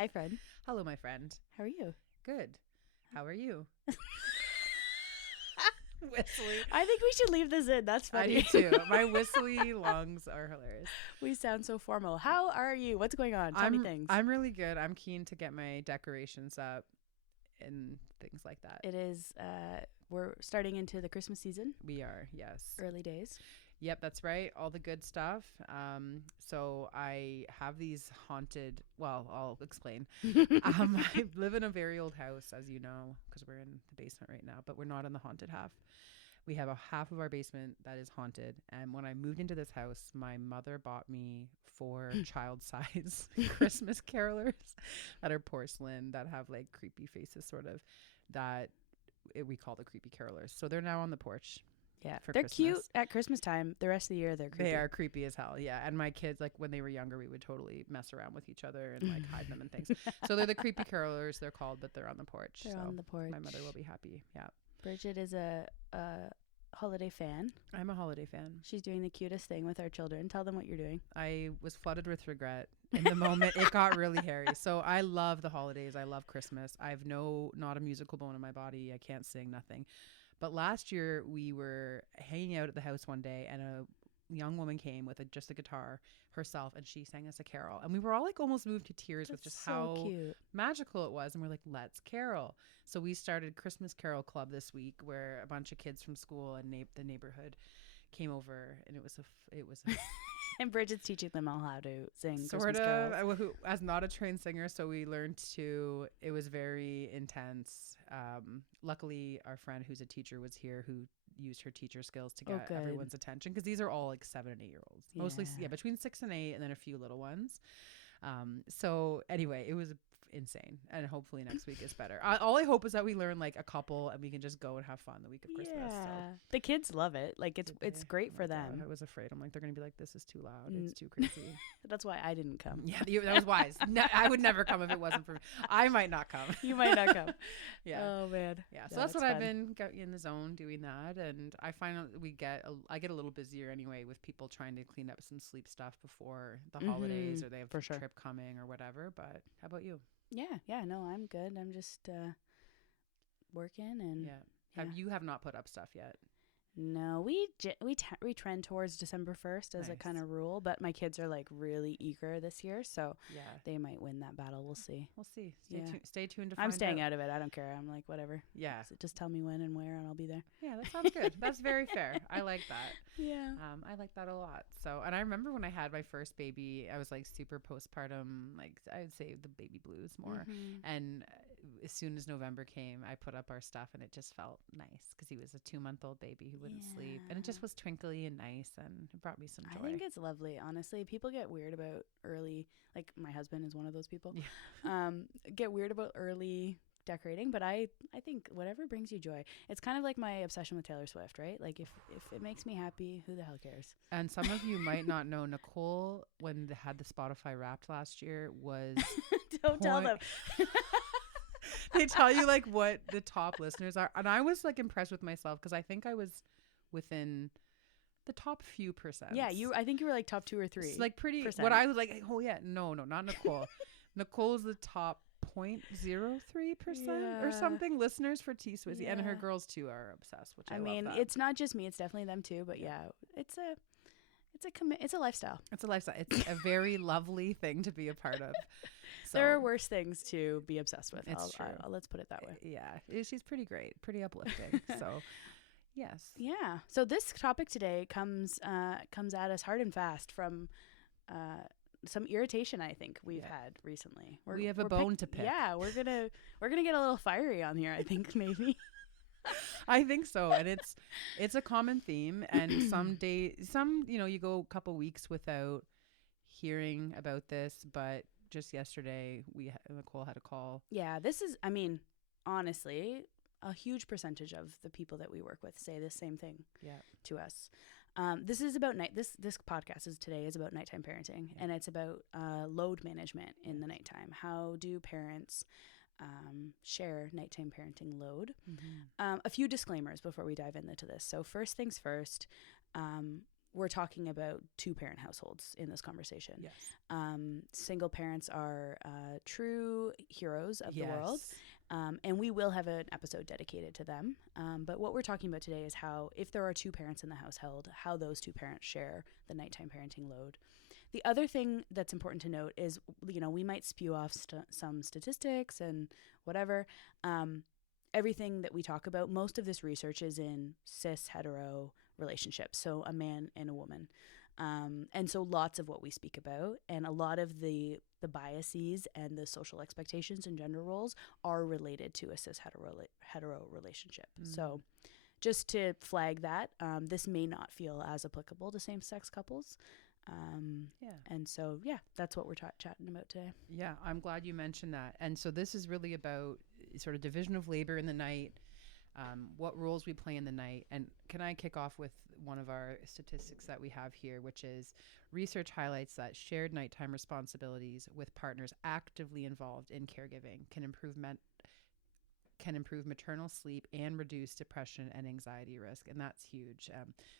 Hi, friend. Hello, my friend. How are you? Good. How are you? Whistly. I think we should leave this in. That's I funny. do too. My whistly lungs are hilarious. We sound so formal. How are you? What's going on? Tell me things. I'm really good. I'm keen to get my decorations up and things like that. It is, we're starting into the Christmas season. We are, yes. Early days. Yep, that's right. All the good stuff. So I have these haunted, well, I'll explain. I live in a very old house, as you know, because we're in the basement right now, but we're not in the haunted half. We have a half of our basement that is haunted. And when I moved into this house, my mother bought me 4 child size Christmas carolers that are porcelain that have like creepy faces, sort of, we call the creepy carolers. So they're now on the porch. Yeah, for they're Christmas. cute at Christmas time. The rest of the year, they're creepy. They are creepy as hell, yeah. And my kids, like when they were younger, we would totally mess around with each other and like hide them and things. So they're the creepy carolers, they're called, but they're on the porch. They're so on the porch. my mother will be happy. Yeah. Bridget is a holiday fan. I'm a holiday fan. She's doing the cutest thing with our children. Tell them what you're doing. I was flooded with regret in the moment. It got really hairy. So I love the holidays. I love Christmas. I've not a musical bone in my body. I can't sing, nothing. But last year we were hanging out at the house one day and a young woman came with just a guitar herself and she sang us a carol. And we were all like almost moved to tears with just so how cute. magical it was. And we're like, let's carol. So we started Christmas Carol Club this week where a bunch of kids from school and the neighborhood came over and it was And Bridget's teaching them all how to sing sort Christmas of carols. as not a trained singer, so we learned to. It was very intense. Luckily our friend who's a teacher was here who used her teacher skills to get everyone's attention, because these are all like 7 and 8 year olds, mostly between 6 and 8 and then a few little ones. So anyway, it was insane, and hopefully next week is better. All I hope is that we learn like a couple and we can just go and have fun the week of Christmas. Yeah, So. the kids love it. Like it's great for them. I was afraid. I'm like, they're gonna be like, this is too loud. It's too crazy. That's why I didn't come. Yeah, that was wise. I would never come if it wasn't for me. I might not come. You might not come. Yeah. Oh man. Yeah. So that's what I've been in the zone doing that, and I find I get a little busier anyway with people trying to clean up some sleep stuff before the holidays, or they have a trip coming or whatever. But how about you? Yeah. No, I'm good. I'm just working and You have not put up stuff yet? No, we trend towards December 1st as a kind of rule, but my kids are like really eager this year, so they might win that battle. We'll see. Stay tuned to find I'm staying out of it. I don't care. I'm like, whatever. Yeah. So just tell me when and where and I'll be there. Yeah, that sounds good. That's very fair. I like that. Yeah. I like that a lot. So, and I remember when I had my first baby, I was like super postpartum, like I would say the baby blues more. And as soon as November came, I put up our stuff and it just felt nice because he was a 2-month-old baby who wouldn't sleep, and it just was twinkly and nice, and it brought me some joy. I think it's lovely, honestly. People get weird about early, like my husband is one of those people, get weird about early decorating, but I think whatever brings you joy. It's kind of like my obsession with Taylor Swift, right? Like if it makes me happy, who the hell cares? And some of you might not know, Nicole, when they had the Spotify Wrapped last year, was don't tell them. They tell you like what the top listeners are, and I was like impressed with myself because I think I was within the top few percent. Yeah, I think you were like top 2 or 3. It's like pretty. %. What I was like, oh yeah, no, not Nicole. Nicole's the top 0.03% or something listeners for T Swizzy, and her girls too are obsessed. Which I mean, love that. It's not just me; it's definitely them too. But it's a lifestyle. It's a lifestyle. It's a very lovely thing to be a part of. So, there are worse things to be obsessed with. It's true. Let's put it that way. Yeah, she's pretty great, pretty uplifting. So, yes. Yeah. So this topic today comes at us hard and fast from some irritation I think we've had recently. We have a bone to pick. Yeah, we're gonna get a little fiery on here. I think maybe. I think so, and it's a common theme. And some you go a couple weeks without hearing about this, but just yesterday Nicole had a call. Yeah, this is, I mean, honestly, a huge percentage of the people that we work with say the same thing to us. This is about this podcast is about nighttime parenting, and it's about load management in the nighttime. How do parents share nighttime parenting load? A few disclaimers before we dive into this. So first things first, we're talking about 2-parent households in this conversation. Yes. Single parents are true heroes of the world. And we will have an episode dedicated to them. But what we're talking about today is how, if there are 2 parents in the household, how those 2 parents share the nighttime parenting load. The other thing that's important to note is, we might spew off some statistics and whatever. Everything that we talk about, most of this research is in cis hetero relationships, so a man and a woman. And so lots of what we speak about and a lot of the biases and the social expectations and gender roles are related to a cis hetero relationship. So just to flag that, this may not feel as applicable to same-sex couples. And so, that's what we're chatting about today. Yeah, I'm glad you mentioned that. And so this is really about sort of division of labor in the night, what roles we play in the night. And can I kick off with one of our statistics that we have here, which is research highlights that shared nighttime responsibilities with partners actively involved in caregiving can improve maternal sleep and reduce depression and anxiety risk. And that's huge.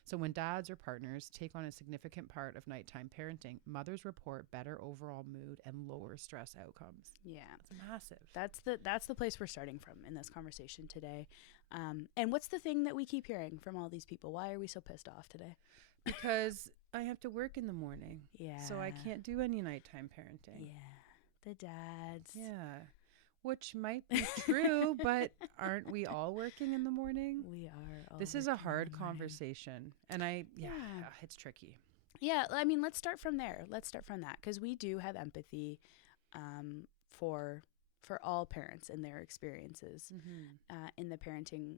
So when dads or partners take on a significant part of nighttime parenting, mothers report better overall mood and lower stress outcomes. Yeah. It's massive. That's the place we're starting from in this conversation today. And what's the thing that we keep hearing from all these people? Why are we so pissed off today? Because I have to work in the morning. Yeah. So I can't do any nighttime parenting. Yeah. The dads. Yeah. Which might be true, but aren't we all working in the morning? We are. This is a hard conversation. And it's tricky. Yeah. I mean, let's start from there. Let's start from that, because we do have empathy for all parents and their experiences in the parenting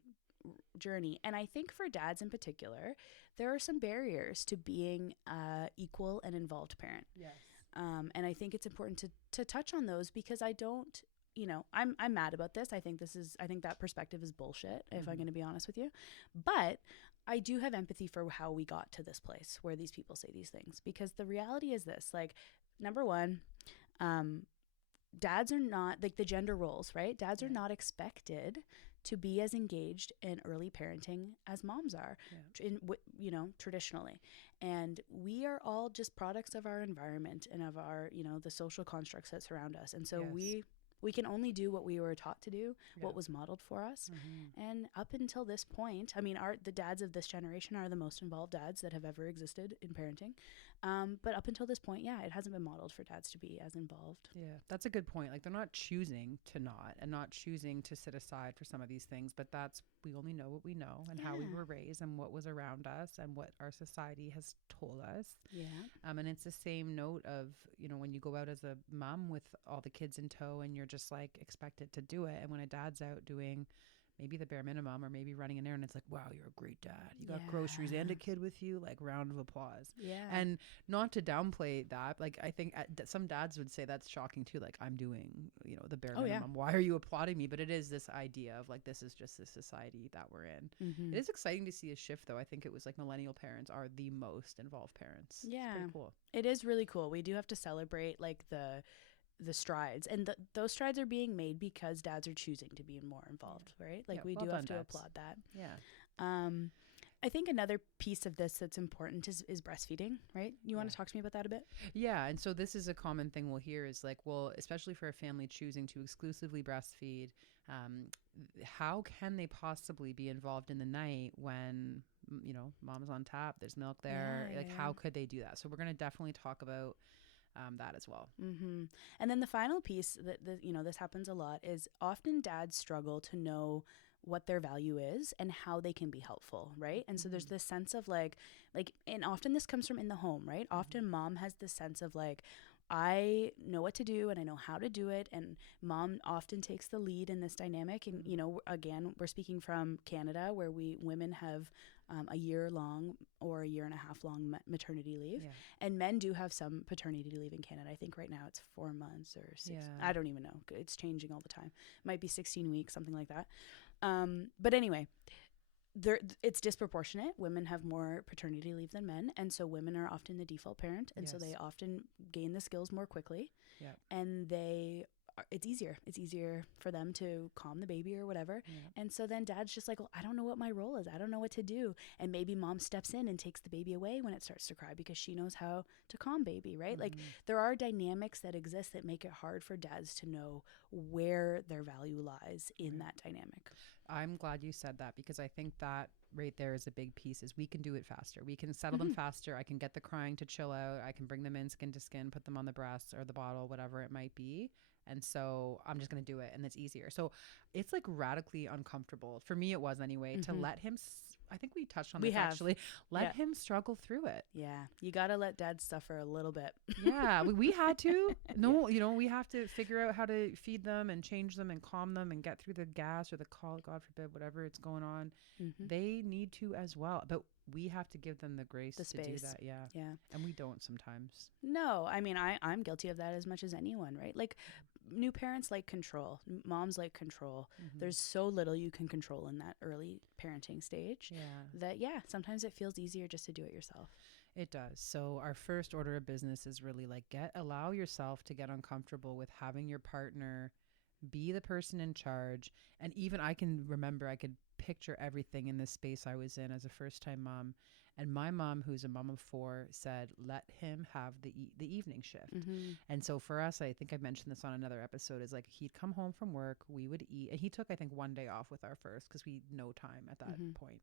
journey. And I think for dads in particular, there are some barriers to being equal and involved parent. Yes. And I think it's important to touch on those, because I don't, I'm mad about this. I think that perspective is bullshit, if I'm going to be honest with you. But I do have empathy for how we got to this place where these people say these things, because the reality is this, like, number one, dads are not, like, the gender roles, right? Dads are not expected to be as engaged in early parenting as moms are, traditionally. And we are all just products of our environment and of our, the social constructs that surround us. And so we can only do what we were taught to do, what was modeled for us. And up until this point, I mean, the dads of this generation are the most involved dads that have ever existed in parenting. But up until this point, it hasn't been modeled for dads to be as involved. Yeah, that's a good point. Like, they're not choosing to not, and not choosing to sit aside for some of these things, but we only know what we know and how we were raised and what was around us and what our society has told us. Yeah. And it's the same note of, when you go out as a mom with all the kids in tow and you're just like expected to do it. And when a dad's out doing maybe the bare minimum or maybe running an errand, it's like, wow, you're a great dad. You got groceries and a kid with you, like, round of applause. Yeah. And not to downplay that, like, I think some dads would say that's shocking too. Like, I'm doing, the bare minimum. Yeah. Why are you applauding me? But it is this idea of, like, this is just the society that we're in. It is exciting to see a shift, though. I think it was like millennial parents are the most involved parents. Yeah. It's pretty cool. It is really cool. We do have to celebrate, like, the strides, and those strides are being made because dads are choosing to be more involved, right? Like, we do have to applaud that. I think another piece of this that's important is breastfeeding, right? You want to talk to me about that a bit? Yeah. And so this is a common thing we'll hear is like, well, especially for a family choosing to exclusively breastfeed, how can they possibly be involved in the night when, mom's on tap, there's milk there? How could they do that? So we're going to definitely talk about that as well. And then the final piece that this happens a lot is often dads struggle to know what their value is and how they can be helpful, right? And so there's this sense of like, and often this comes from in the home, right? Often mom has this sense of like, I know what to do and I know how to do it, and mom often takes the lead in this dynamic. And again, we're speaking from Canada, where women have a year-long or a year-and-a-half-long maternity leave, and men do have some paternity leave in Canada. I think right now it's 4 months or 6. I don't even know. It's changing all the time. It might be 16 weeks, something like that. But anyway, it's disproportionate. Women have more paternity leave than men, and so women are often the default parent, and so they often gain the skills more quickly, and they it's easier for them to calm the baby or whatever. And so then dad's just like, well, I don't know what my role is, I don't know what to do. And maybe mom steps in and takes the baby away when it starts to cry because she knows how to calm baby, right? Like there are dynamics that exist that make it hard for dads to know where their value lies in that dynamic. I'm glad you said that, because I think that right there is a big piece. Is we can do it faster, we can settle them faster, I can get the crying to chill out, I can bring them in skin to skin, put them on the breast or the bottle, whatever it might be. And so I'm just going to do it, and it's easier. So it's like radically uncomfortable for me, it was anyway, to let him I think we touched on this actually. Let him struggle through it. Yeah. You got to let dad suffer a little bit. Yeah. We had to. No, you know, we have to figure out how to feed them and change them and calm them and get through the gas or the colic, God forbid, whatever it's going on. They need to as well. But we have to give them the grace to do that. Yeah. Yeah. And we don't sometimes. No. I mean, I'm guilty of that as much as anyone, right? Like new parents like control. Moms like control. There's so little you can control in that early parenting stage that, sometimes it feels easier just to do it yourself. It does. So our first order of business is really like allow yourself to get uncomfortable with having your partner be the person in charge. And even I can remember, I could picture everything in this space I was in as a first-time mom. And my mom, who's a mom of 4, said, let him have the evening shift. And so for us, I think I mentioned this on another episode, is like he'd come home from work, we would eat. And he took, I think, 1 day off with our first because we had no time at that point.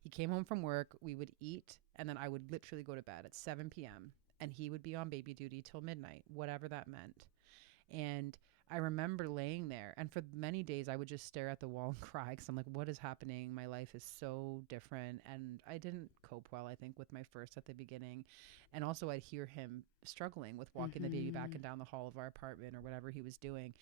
He came home from work, we would eat, and then I would literally go to bed at 7 p.m. And he would be on baby duty till midnight, whatever that meant. And I remember laying there, and for many days I would just stare at the wall and cry because I'm like, what is happening? My life is so different. And I didn't cope well, I think, with my first at the beginning. And also I'd hear him struggling with walking the baby back and down the hall of our apartment or whatever he was doing.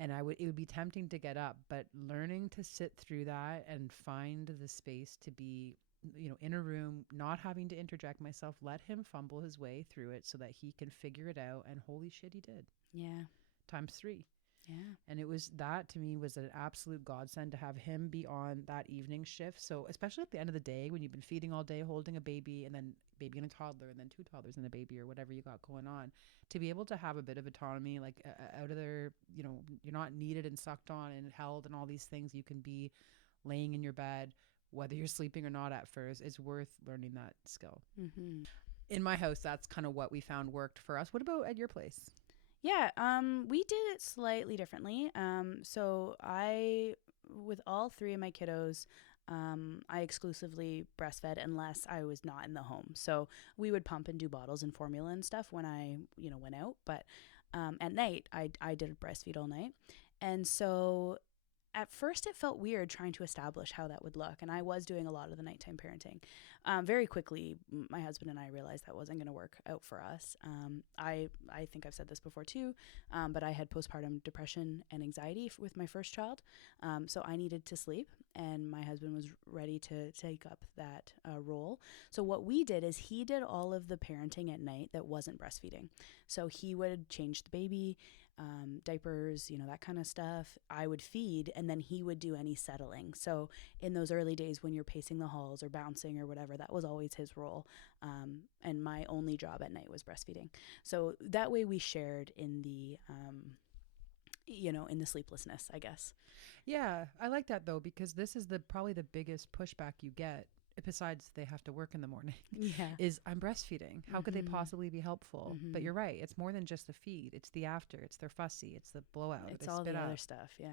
And it would be tempting to get up, but learning to sit through that and find the space to be, you know, in a room, not having to interject myself, let him fumble his way through it so that he can figure it out. And holy shit, he did. Yeah. ×3. Yeah. And it was, that to me was an absolute godsend to have him be on that evening shift. So especially at the end of the day, when you've been feeding all day, holding a baby, and then baby and a toddler, and then 2 toddlers and a baby, or whatever you got going on, to be able to have a bit of autonomy, like out of their, you know, you're not needed and sucked on and held and all these things. You can be laying in your bed, whether you're sleeping or not at first. It's worth learning that skill. In my house, that's kind of what we found worked for us. What about at your place? Yeah, we did it slightly differently. So with all 3 of my kiddos, I exclusively breastfed unless I was not in the home. So we would pump and do bottles and formula and stuff when I, went out. But at night, I did breastfeed all night. And so at first it felt weird trying to establish how that would look. And I was doing a lot of the nighttime parenting. Very quickly, my husband and I realized that wasn't going to work out for us. I think I've said this before too, but I had postpartum depression and anxiety with my first child. So I needed to sleep, and my husband was ready to take up that role. So what we did is he did all of the parenting at night that wasn't breastfeeding. So he would change the baby, diapers, that kind of stuff. I would feed, and then he would do any settling. So in those early days when you're pacing the halls or bouncing or whatever, that was always his role. And my only job at night was breastfeeding. So that way we shared in the, in the sleeplessness, I guess. Yeah, I like that though, because this is probably the biggest pushback you get, besides they have to work in the morning, is I'm breastfeeding. How could they possibly be helpful? But you're right. It's more than just the feed. It's the after. It's their fussy. It's the blowout. It's all the other stuff. Yeah.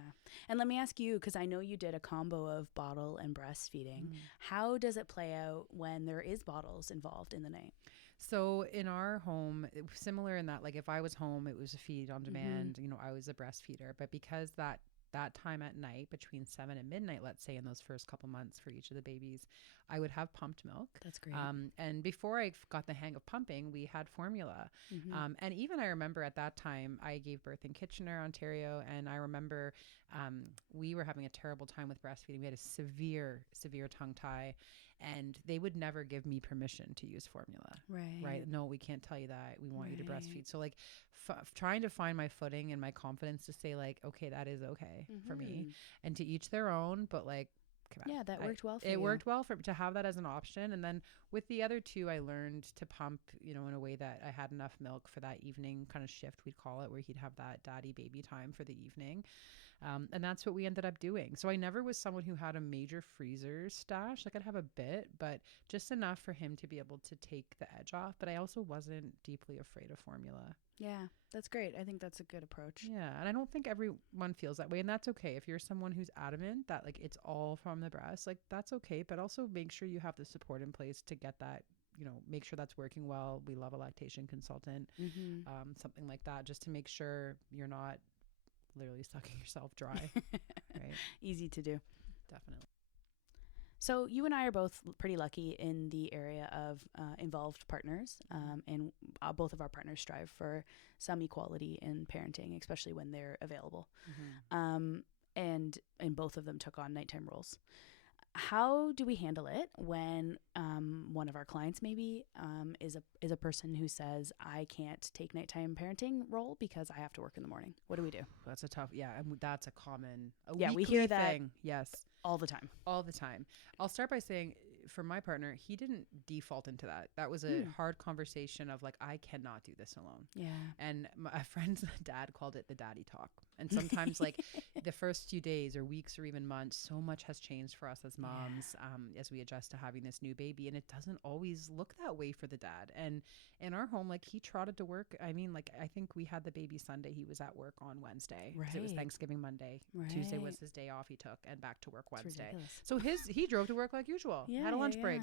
And let me ask you, because I know you did a combo of bottle and breastfeeding. How does it play out when there is bottles involved in the night? So in our home, it was similar in that, like, if I was home, it was a feed on demand. I was a breastfeeder. But because that time at night between 7 and midnight, let's say in those first couple months for each of the babies, I would have pumped milk. That's great. And before I got the hang of pumping, we had formula. And even I remember at that time, I gave birth in Kitchener, Ontario. And I remember we were having a terrible time with breastfeeding. We had a severe, severe tongue tie. And they would never give me permission to use formula. Right. No, we can't tell you that. We want you to breastfeed. So like trying to find my footing and my confidence to say like, okay, that is okay for me, and to each their own, but like Yeah, that worked well for you. It you. worked well to have that as an option. And then with the other two, I learned to pump, in a way that I had enough milk for that evening kind of shift, we'd call it, where he'd have that daddy baby time for the evening. And that's what we ended up doing. So I never was someone who had a major freezer stash. Like I'd have a bit, but just enough for him to be able to take the edge off. But I also wasn't deeply afraid of formula. Yeah, that's great. I think that's a good approach. Yeah. And I don't think everyone feels that way. And that's okay. If you're someone who's adamant that like it's all from the breast, like that's okay. But also make sure you have the support in place to get that, make sure that's working well. We love a lactation consultant, something like that, just to make sure you're not literally sucking yourself dry. Right? Easy to do. Definitely. So you and I are both pretty lucky in the area of involved partners, and both of our partners strive for some equality in parenting, especially when they're available. And both of them took on nighttime roles. How do we handle it when one of our clients maybe is a person who says, I can't take nighttime parenting role because I have to work in the morning? What do we do? That's a tough, and that's a common, we hear that thing. Yes. All the time. I'll start by saying, for my partner, he didn't default into that. That was a hard conversation of like, I cannot do this alone. Yeah. And my friend's dad called it the daddy talk. And sometimes like the first few days or weeks or even months, so much has changed for us as moms as we adjust to having this new baby. And it doesn't always look that way for the dad. And in our home, like he trotted to work. I mean, like I think we had the baby Sunday. He was at work on Wednesday. Right. It was Thanksgiving Monday. Right. Tuesday was his day off he took and back to work Wednesday. So he drove to work like usual. Had a lunch break,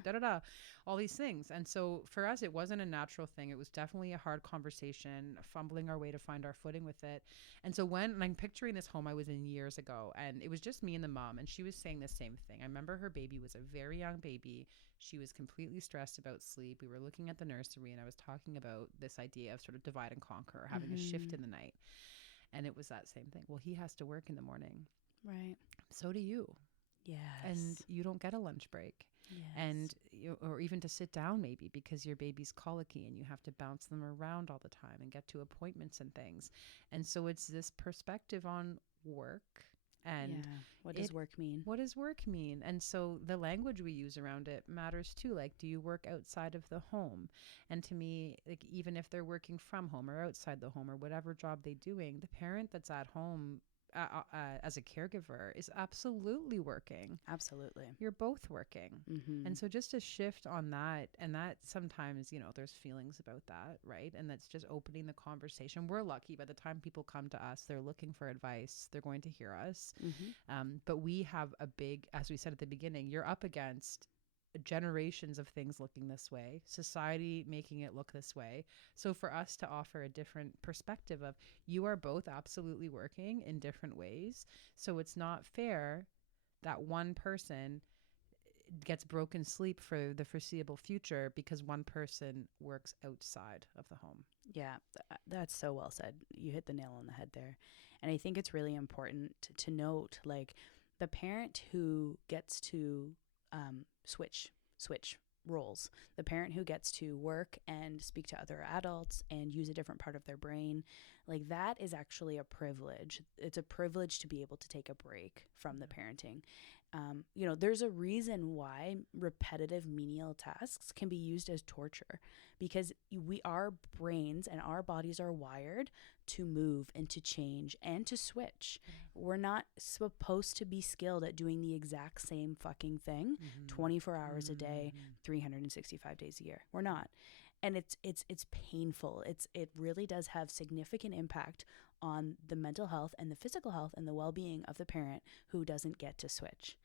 all these things. And so for us, it wasn't a natural thing. It was definitely a hard conversation, fumbling our way to find our footing with it. And so and I'm picturing this home I was in years ago, and it was just me and the mom, and she was saying the same thing. I remember her baby was a very young baby. She was completely stressed about sleep. We were looking at the nursery, and I was talking about this idea of sort of divide and conquer, having a shift in the night. And it was that same thing. Well, he has to work in the morning. Right. So do you. Yes. And you don't get a lunch break. Yes. And or even to sit down maybe because your baby's colicky and you have to bounce them around all the time and get to appointments and things. And so it's this perspective on work and what does work mean? What does work mean? And so the language we use around it matters too. Like, do you work outside of the home? And to me, like even if they're working from home or outside the home or whatever job they're doing, the parent that's at home as a caregiver is absolutely working. Absolutely. You're both working. And so just a shift on that, and that sometimes, there's feelings about that, right? And that's just opening the conversation. We're lucky by the time people come to us, they're looking for advice. They're going to hear us. But we have a big, as we said at the beginning, you're up against generations of things looking this way, society making it look this way. So for us to offer a different perspective of you are both absolutely working in different ways. So it's not fair that one person gets broken sleep for the foreseeable future because one person works outside of the home. Yeah, that's so well said. You hit the nail on the head there. And I think it's really important to note, like, the parent who gets to switch roles, the parent who gets to work and speak to other adults and use a different part of their brain, like that is actually a privilege. It's a privilege to be able to take a break from the parenting. There's a reason why repetitive menial tasks can be used as torture, because our brains and our bodies are wired to move and to change and to switch. We're not supposed to be skilled at doing the exact same fucking thing 24 hours a day, 365 days a year. We're not. And it's painful. It really does have significant impact on the mental health and the physical health and the well-being of the parent who doesn't get to switch.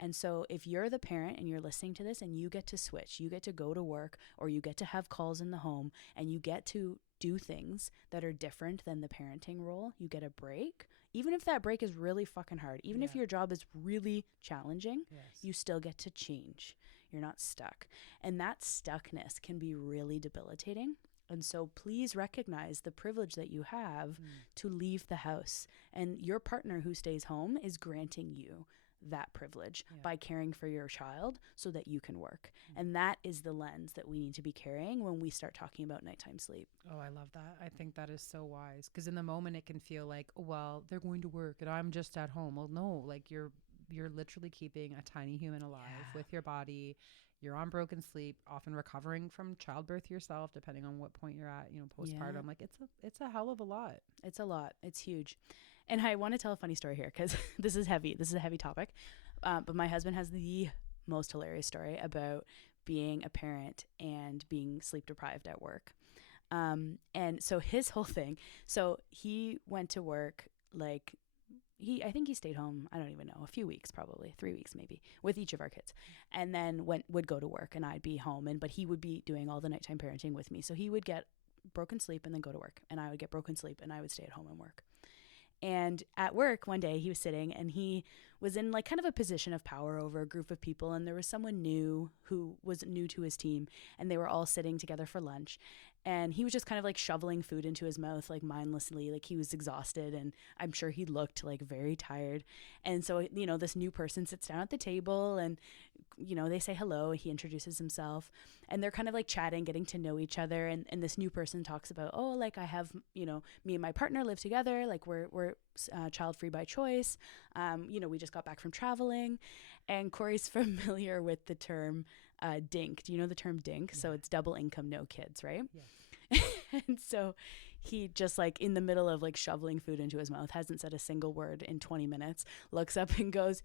And so if you're the parent and you're listening to this and you get to switch, you get to go to work or you get to have calls in the home and you get to do things that are different than the parenting role, you get a break. Even if that break is really fucking hard, even if your job is really challenging, you still get to change. You're not stuck. And that stuckness can be really debilitating. And so please recognize the privilege that you have to leave the house. And your partner who stays home is granting you that privilege by caring for your child so that you can work. And that is the lens that we need to be carrying when we start talking about nighttime sleep. Oh, I love that. I think that is so wise, because in the moment it can feel like, oh, well, they're going to work and I'm just at home. Well, no, like your you're literally keeping a tiny human alive with your body. You're on broken sleep, often recovering from childbirth yourself, depending on what point you're at, you know, postpartum. Yeah. Like it's a hell of a lot. It's a lot. It's huge. And I want to tell a funny story here because this is heavy. This is a heavy topic. But my husband has the most hilarious story about being a parent and being sleep deprived at work. And so his whole thing, so he went to work, like I think he stayed home, I don't even know, a few weeks, probably 3 weeks maybe, with each of our kids, and then would go to work, and I'd be home, but he would be doing all the nighttime parenting with me. So he would get broken sleep and then go to work, and I would get broken sleep and I would stay at home and work. And at work one day he was sitting and he was in like kind of a position of power over a group of people, and there was someone new who was new to his team, and they were all sitting together for lunch, and he was just kind of like shoveling food into his mouth like mindlessly, like he was exhausted, and I'm sure he looked like very tired. And so, you know, this new person sits down at the table and, you know, they say hello, he introduces himself, and they're kind of like chatting, getting to know each other, and this new person talks about, oh, like I have, you know, me and my partner live together, like we're child free by choice, you know, we just got back from traveling. And Corey's familiar with the term DINK. Do you know the term DINK? Yeah. So it's double income, no kids, right? Yeah. And so he just like in the middle of like shoveling food into his mouth, hasn't said a single word in 20 minutes, looks up and goes,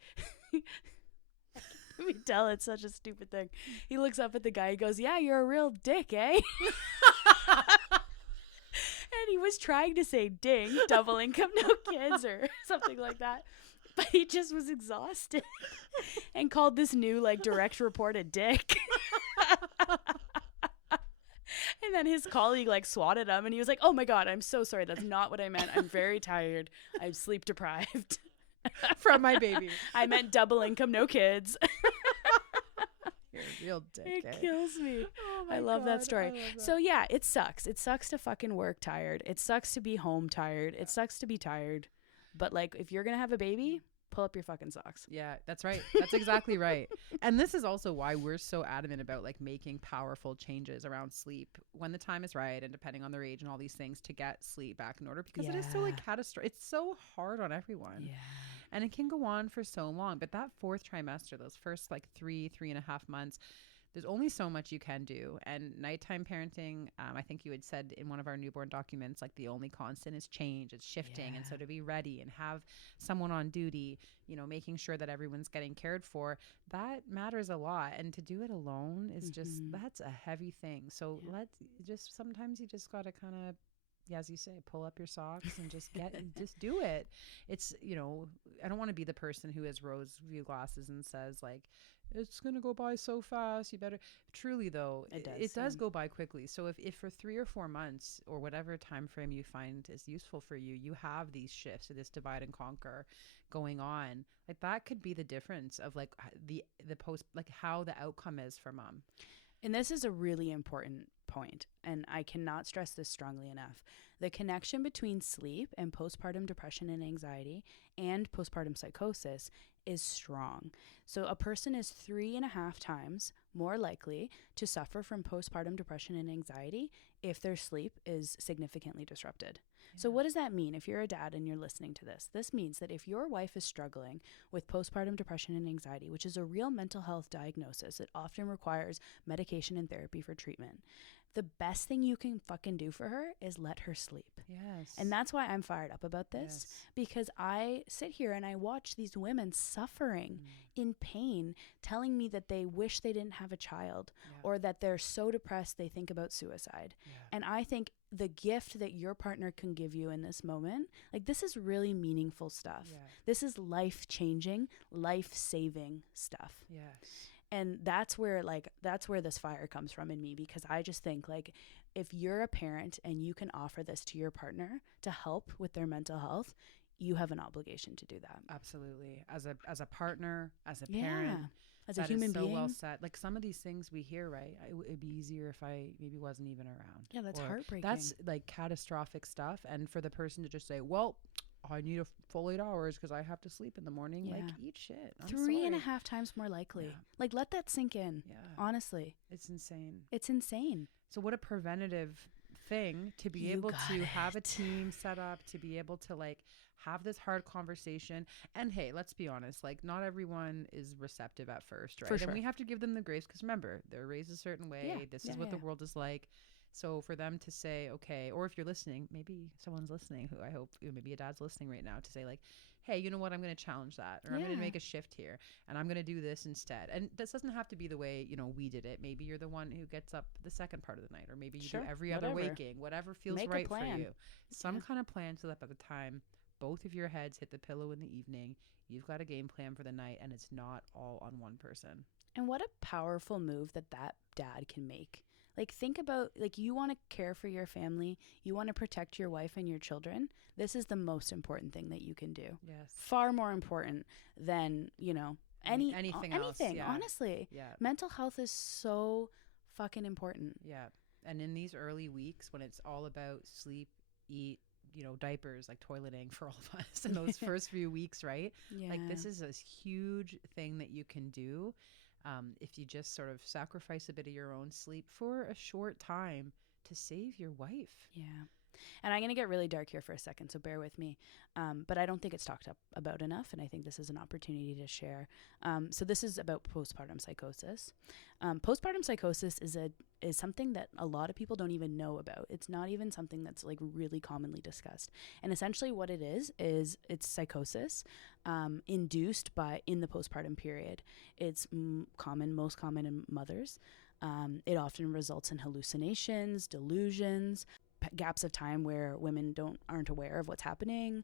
let me tell, it's such a stupid thing. He looks up at the guy, he goes, yeah, you're a real dick, eh? And he was trying to say DINK, double income, no kids, or something like that. But he just was exhausted and called this new like direct report a dick. And then his colleague like swatted him and he was like, oh my God, I'm so sorry. That's not what I meant. I'm very tired. I'm sleep deprived. From my baby. I meant double income, no kids. You're a real dick. It kills me. Oh I love that story. So yeah, it sucks. It sucks to fucking work tired. It sucks to be home tired. It sucks to be tired. But like, if you're going to have a baby, pull up your fucking socks. Yeah, that's right. That's exactly right. And this is also why we're so adamant about like making powerful changes around sleep when the time is right, and depending on their age and all these things, to get sleep back in order, because it is so like catastrophic. It's so hard on everyone. Yeah. And it can go on for so long. But that fourth trimester, those first like 3.5 months, there's only so much you can do. And nighttime parenting, I think you had said in one of our newborn documents, like the only constant is change, it's shifting. Yeah. And so to be ready and have someone on duty, you know, making sure that everyone's getting cared for, that matters a lot. And to do it alone is just, that's a heavy thing. So sometimes you just got to kind of, as you say, pull up your socks and just just do it. It's, you know, I don't want to be the person who has rose view glasses and says like, it's going to go by so fast. You better. Truly, though, it does go by quickly. So if for 3 or 4 months or whatever time frame you find is useful for you, you have these shifts, this divide and conquer going on, like that could be the difference of like the post, like how the outcome is for mom. And this is a really important point, and I cannot stress this strongly enough. The connection between sleep and postpartum depression and anxiety and postpartum psychosis is strong. So a person is 3.5 times more likely to suffer from postpartum depression and anxiety if their sleep is significantly disrupted. Yeah. So what does that mean? If you're a dad and you're listening to this means that if your wife is struggling with postpartum depression and anxiety, which is a real mental health diagnosis, it often requires medication and therapy for treatment. The best thing you can fucking do for her is let her sleep. Yes. And that's why I'm fired up about this, because I sit here and I watch these women suffering in pain, telling me that they wish they didn't have a child or that they're so depressed they think about suicide. Yeah. And I think the gift that your partner can give you in this moment, like this is really meaningful stuff. Yeah. This is life-changing, life-saving stuff. Yes. And that's where this fire comes from in me, because I just think like if you're a parent and you can offer this to your partner to help with their mental health, you have an obligation to do that. Absolutely. As a partner, as a parent, as a human being. So well said. Like some of these things we hear, right? It'd be easier if I maybe wasn't even around. Yeah, that's heartbreaking. That's like catastrophic stuff. And for the person to just say, well, I need a full 8 hours because I have to sleep in the morning. Yeah. Like, eat shit. I'm 3.5 times more likely. Yeah. Like, let that sink in. Yeah. Honestly. It's insane. It's insane. So what a preventative thing to be able to have a team set up, to be able to like have this hard conversation. And hey, let's be honest, like not everyone is receptive at first, right? For sure. And we have to give them the grace because remember, they're raised a certain way. Yeah. This is what the world is like. So for them to say, okay, or if you're listening, maybe someone's listening who I hope, maybe a dad's listening right now to say like, hey, you know what? I'm going to challenge that, or I'm going to make a shift here and I'm going to do this instead. And this doesn't have to be the way, we did it. Maybe you're the one who gets up the second part of the night, or maybe you do every other waking, whatever feels right for you. Some kind of plan so that by the time both of your heads hit the pillow in the evening, you've got a game plan for the night and it's not all on one person. And what a powerful move that dad can make. Like, think about, like, you want to care for your family. You want to protect your wife and your children. This is the most important thing that you can do. Yes. Far more important than, anything else. Honestly. Yeah. Mental health is so fucking important. Yeah. And in these early weeks when it's all about sleep, eat, diapers, like toileting for all of us in those first few weeks, right? Yeah. Like this is a huge thing that you can do. If you just sort of sacrifice a bit of your own sleep for a short time to save your wife. Yeah. And I'm going to get really dark here for a second, so bear with me. But I don't think it's talked about enough, and I think this is an opportunity to share. So this is about postpartum psychosis. Postpartum psychosis is something that a lot of people don't even know about. It's not even something that's like really commonly discussed. And essentially what it is it's psychosis induced in the postpartum period. It's most common in mothers. It often results in hallucinations, delusions, gaps of time where women aren't aware of what's happening.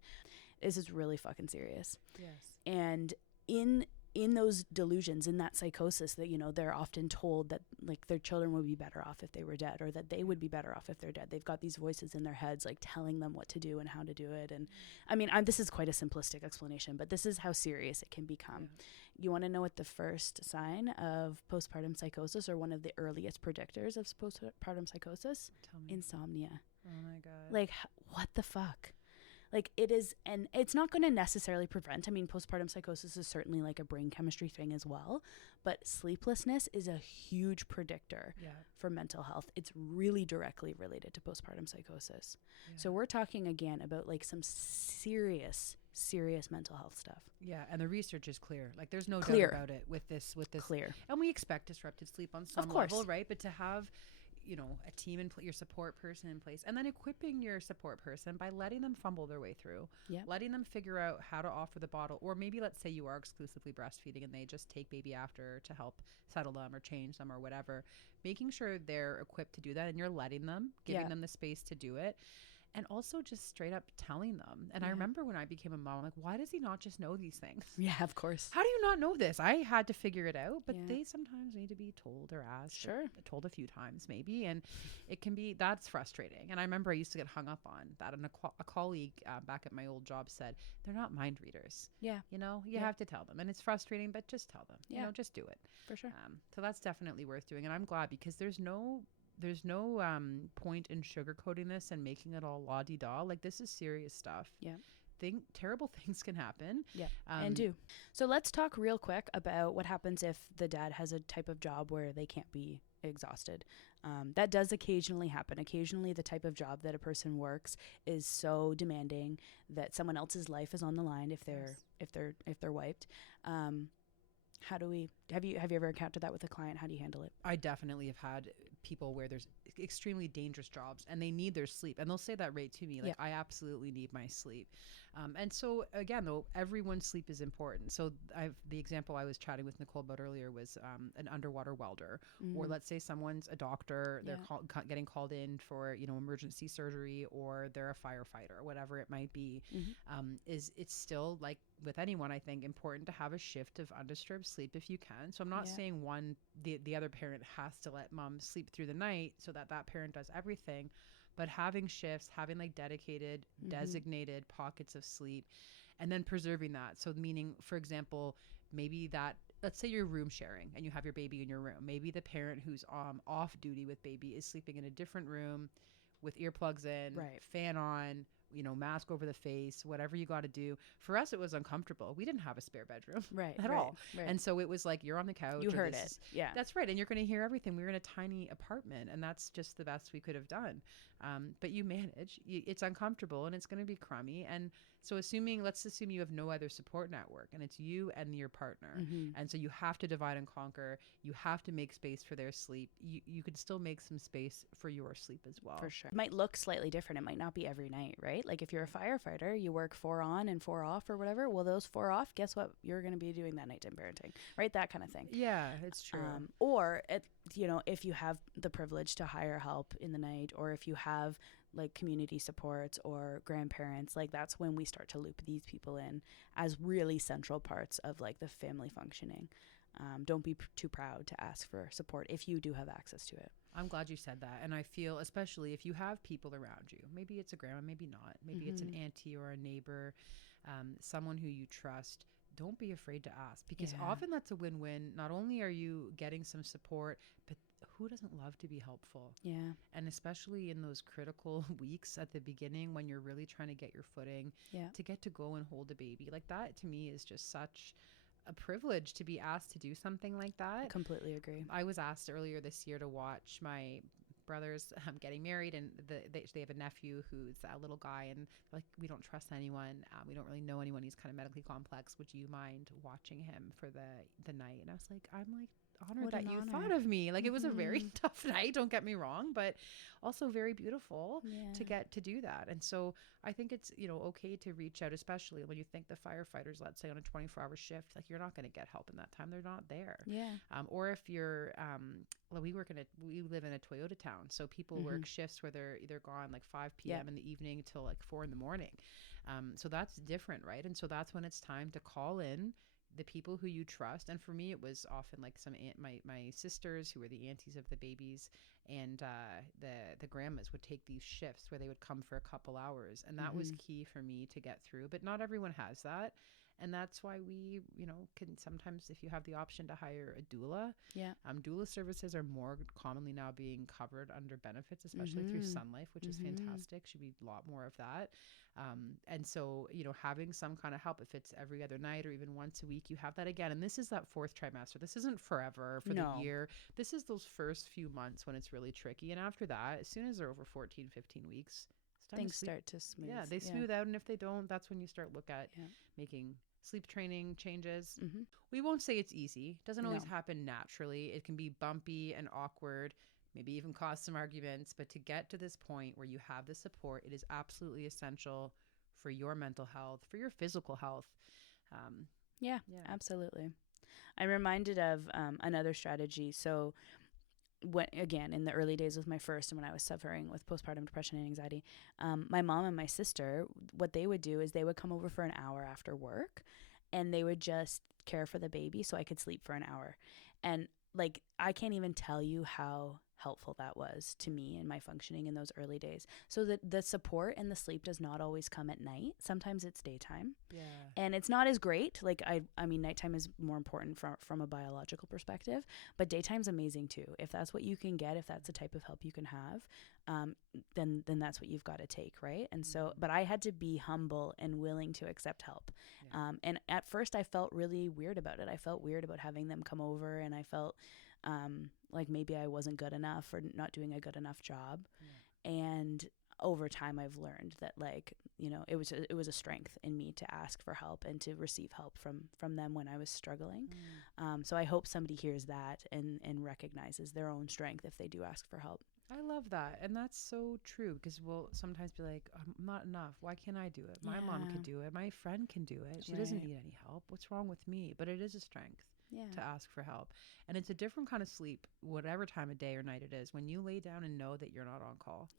This is really fucking serious. Yes. And in those delusions, in that psychosis, that they're often told that like their children would be better off if they were dead, or that they would be better off if they're dead. They've got these voices in their heads like telling them what to do and how to do it. And I mean, this is quite a simplistic explanation, but this is how serious it can become. You want to know what the first sign of postpartum psychosis, or one of the earliest predictors of postpartum psychosis? Tell me. Insomnia. Oh my God. Like, what the fuck? Like, it is, and it's not going to necessarily prevent. I mean, postpartum psychosis is certainly like a brain chemistry thing as well, but sleeplessness is a huge predictor for mental health. It's really directly related to postpartum psychosis. Yeah. So we're talking again about like some serious mental health stuff. Yeah, and the research is clear. Like, there's no doubt about it with this. Clear. And we expect disrupted sleep on some level, right? But to have a team and your support person in place, and then equipping your support person by letting them fumble their way through, letting them figure out how to offer the bottle, or maybe let's say you are exclusively breastfeeding and they just take baby after to help settle them or change them or whatever, making sure they're equipped to do that and you're letting them, giving them the space to do it. And also just straight up telling them. And I remember when I became a mom, I'm like, why does he not just know these things? Yeah, of course. How do you not know this? I had to figure it out, but they sometimes need to be told or asked. Sure. Told a few times maybe. And it can be, that's frustrating. And I remember I used to get hung up on that. And a colleague back at my old job said, they're not mind readers. Yeah. You have to tell them. And it's frustrating, but just tell them. Just do it. For sure. So that's definitely worth doing. And I'm glad because there's no point in sugarcoating this and making it all la-di-da. Like, this is serious stuff. Yeah. Terrible things can happen. Yeah, and do. So let's talk real quick about what happens if the dad has a type of job where they can't be exhausted. That does occasionally happen. Occasionally the type of job that a person works is so demanding that someone else's life is on the line if they're wiped. How do we have you ever encountered that with a client? How do you handle it? I definitely have had people where there's extremely dangerous jobs and they need their sleep, and they'll say that right to me, like, I absolutely need my sleep. And so again, though, everyone's sleep is important. So the example I was chatting with Nicole about earlier was an underwater welder, or let's say someone's a doctor, they're getting called in for emergency surgery, or they're a firefighter, or whatever it might be. It's still, like with anyone, I think, important to have a shift of undisturbed sleep if you can. So I'm not saying the other parent has to let mom sleep through the night so that parent does everything, but having shifts, having like dedicated, designated pockets of sleep, and then preserving that. So meaning, for example, maybe let's say you're room sharing and you have your baby in your room. Maybe the parent who's off duty with baby is sleeping in a different room with earplugs in, fan on, mask over the face, whatever you got to do. For us, it was uncomfortable. We didn't have a spare bedroom at all. Right. And so it was like, you're on the couch. You heard it. Yeah. That's right. And you're going to hear everything. We were in a tiny apartment, and that's just the best we could have done. But you manage. It's uncomfortable and it's going to be crummy. And so let's assume you have no other support network and it's you and your partner. And so you have to divide and conquer. You have to make space for their sleep. You could still make some space for your sleep as well. For sure. It might look slightly different. It might not be every night, right? Like if you're a firefighter, you work 4 on and 4 off or whatever. Well, those 4 off, guess what? You're going to be doing that nighttime parenting, right? That kind of thing. Yeah, it's true. Or, if you have the privilege to hire help in the night, or if you have like community supports or grandparents, like that's when we start to loop these people in as really central parts of like the family functioning. Don't be too proud to ask for support if you do have access to it. I'm glad you said that. And I feel, especially if you have people around you, maybe it's a grandma, maybe not, maybe it's an auntie or a neighbor, someone who you trust, don't be afraid to ask, because often that's a win-win. Not only are you getting some support, but who doesn't love to be helpful? Yeah. And especially in those critical weeks at the beginning when you're really trying to get your footing, to get to go and hold a baby like that, to me is just such a privilege to be asked to do something like that. Completely agree. I was asked earlier this year to watch my brothers getting married, and they have a nephew who's a little guy, and like, we don't trust anyone. We don't really know anyone. He's kind of medically complex. Would you mind watching him for the night? And I was like, I'm like honored that you thought of me. Like, it was a very tough night, don't get me wrong, but also very beautiful to get to do that. And so I think it's, okay to reach out, especially when you think the firefighters, let's say on a 24-hour shift, like you're not going to get help in that time. They're not there. Or if you're, we live in a Toyota town. So people work shifts where they're either gone like 5 p.m. in the evening till like 4 in the morning. So that's different, right? And so that's when it's time to call in the people who you trust. And for me, it was often like my sisters who were the aunties of the babies, and the grandmas would take these shifts where they would come for a couple hours. And that was key for me to get through. But not everyone has that. And that's why we, can sometimes, if you have the option to hire a doula, doula services are more commonly now being covered under benefits, especially through Sun Life, which is fantastic. Should be a lot more of that. And so, having some kind of help, if it's every other night or even once a week, you have that again. And this is that 4th trimester. This isn't forever for the year. This is those first few months when it's really tricky. And after that, as soon as they're over 14, 15 weeks, things start to smooth. Yeah, they smooth out. And if they don't, that's when you start look at making sleep training changes. We won't say it's easy. It doesn't always happen naturally. It can be bumpy and awkward, maybe even cause some arguments. But to get to this point where you have the support, it is absolutely essential for your mental health, for your physical health. Absolutely. I'm reminded of another strategy. So when, again, in the early days with my first, and when I was suffering with postpartum depression and anxiety, my mom and my sister, what they would do is they would come over for an hour after work, and they would just care for the baby so I could sleep for an hour. And like, I can't even tell you how helpful that was to me and my functioning in those early days. So that the support and the sleep does not always come at night. Sometimes it's daytime. And it's not as great. Like, I mean, nighttime is more important from a biological perspective, but daytime's amazing too. If that's what you can get, if that's the type of help you can have, then that's what you've got to take, right? And so, but I had to be humble and willing to accept help. And at first I felt really weird about it. I felt weird about having them come over, and I felt like maybe I wasn't good enough or not doing a good enough job. And over time I've learned that, like, it was a strength in me to ask for help and to receive help from them when I was struggling. So I hope somebody hears that and recognizes their own strength if they do ask for help. I love that. And that's so true, because we'll sometimes be like, I'm not enough. Why can't I do it? My mom could do it. My friend can do it. She doesn't need any help. What's wrong with me? But it is a strength to ask for help. And it's a different kind of sleep, whatever time of day or night it is, when you lay down and know that you're not on call.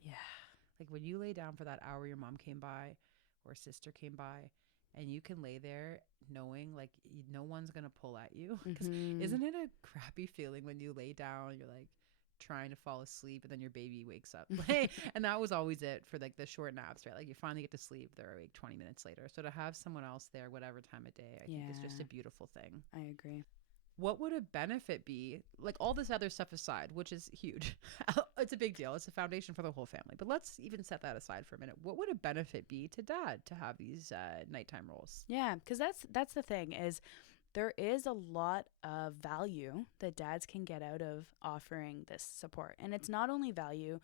Like when you lay down for that hour your mom came by or sister came by, and you can lay there knowing like no one's going to pull at you. Because isn't it a crappy feeling when you lay down, you're like trying to fall asleep, and then your baby wakes up? And that was always it for like the short naps, right? Like you finally get to sleep, they're awake 20 minutes later. So to have someone else there, whatever time of day, I think is just a beautiful thing. I agree. What would a benefit be, like all this other stuff aside, which is huge? It's a big deal. It's a foundation for the whole family. But let's even set that aside for a minute. What would a benefit be to dad to have these nighttime roles? Yeah, because that's the thing, is there is a lot of value that dads can get out of offering this support. And it's not only value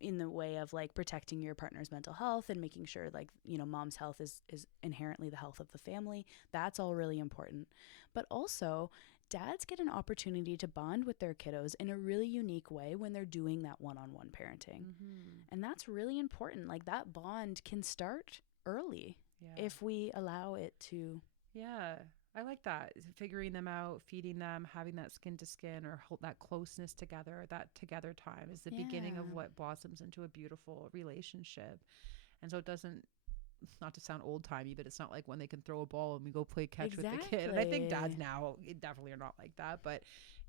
in the way of like protecting your partner's mental health and making sure like, you know, mom's health is inherently the health of the family. That's all really important. But also dads get an opportunity to bond with their kiddos in a really unique way when they're doing that one-on-one parenting. And that's really important. Like that bond can start early if we allow it to. Yeah. I like that. Figuring them out, feeding them, having that skin to skin or that closeness together, that together time is the beginning of what blossoms into a beautiful relationship. And so it doesn't, not to sound old timey, but it's not like when they can throw a ball and we go play catch with the kid. And I think dads now definitely are not like that, but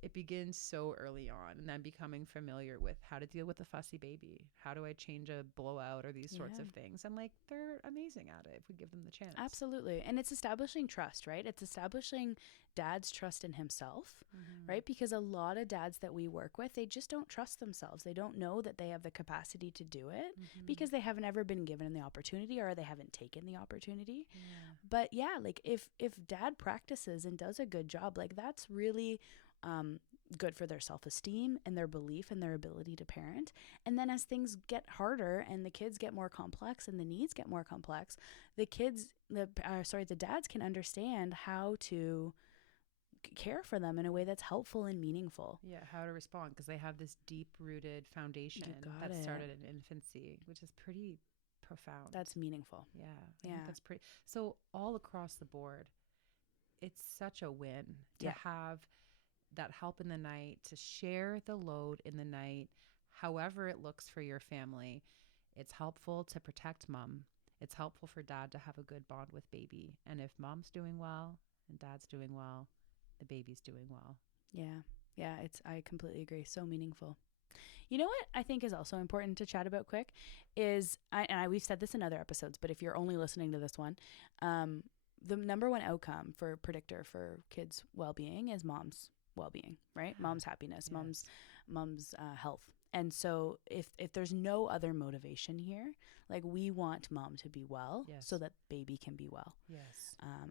it begins so early on, and then becoming familiar with how to deal with a fussy baby. How do I change a blowout or these sorts of things? And like, they're amazing at it if we give them the chance. Absolutely. And it's establishing trust, right? It's establishing dad's trust in himself, right? Because a lot of dads that we work with, they just don't trust themselves. They don't know that they have the capacity to do it because they haven't ever been given the opportunity or they haven't taken the opportunity. But yeah, like if dad practices and does a good job, like that's really good for their self-esteem and their belief in their ability to parent. And then as things get harder and the kids get more complex and the needs get more complex, the dads can understand how to care for them in a way that's helpful and meaningful. Yeah, how to respond, because they have this deep-rooted foundation that started in infancy, which is pretty profound. That's meaningful. Yeah. That's pretty. So all across the board, it's such a win to have that help in the night, to share the load in the night, however it looks for your family. It's helpful to protect mom. It's helpful for dad to have a good bond with baby. And if mom's doing well and dad's doing well, the baby's doing well. Yeah, I completely agree. So meaningful. You know what I think is also important to chat about quick is, we've said this in other episodes, but if you're only listening to this one, the number one outcome for predictor for kids' well-being is mom's well-being, right? Mom's happiness, mom's health. And so if there's no other motivation here, like we want mom to be well so that baby can be well.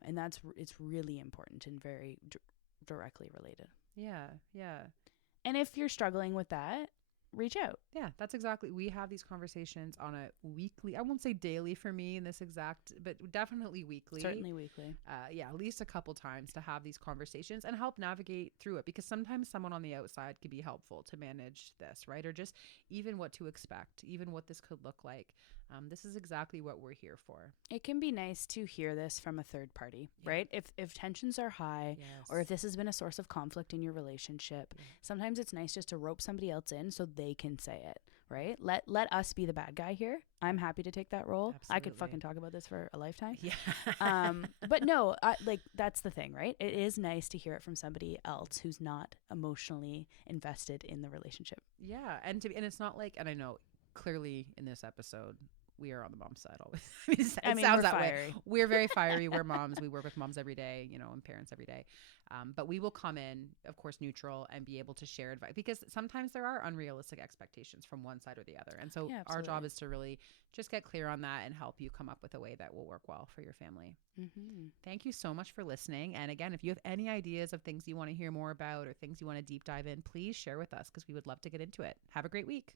And it's really important and very directly related. Yeah. And if you're struggling with that, reach out. Yeah, that's exactly. We have these conversations on a weekly, I won't say daily for me in this exact, but definitely weekly. Certainly weekly. At least a couple times to have these conversations and help navigate through it, because sometimes someone on the outside could be helpful to manage this, right? Or just even what to expect, even what this could look like. This is exactly what we're here for. It can be nice to hear this from a third party, right? If tensions are high or if this has been a source of conflict in your relationship, sometimes it's nice just to rope somebody else in so they can say it, right? Let us be the bad guy here. I'm happy to take that role. Absolutely. I could fucking talk about this for a lifetime. But no, like that's the thing, right? It is nice to hear it from somebody else who's not emotionally invested in the relationship. Yeah, and it's not like, and I know clearly in this episode we are on the mom side always. It sounds that way. We're very fiery. We're moms. We work with moms every day, and parents every day. But we will come in, of course, neutral and be able to share advice, because sometimes there are unrealistic expectations from one side or the other. And so our job is to really just get clear on that and help you come up with a way that will work well for your family. Thank you so much for listening. And again, if you have any ideas of things you want to hear more about or things you want to deep dive in, please share with us, because we would love to get into it. Have a great week.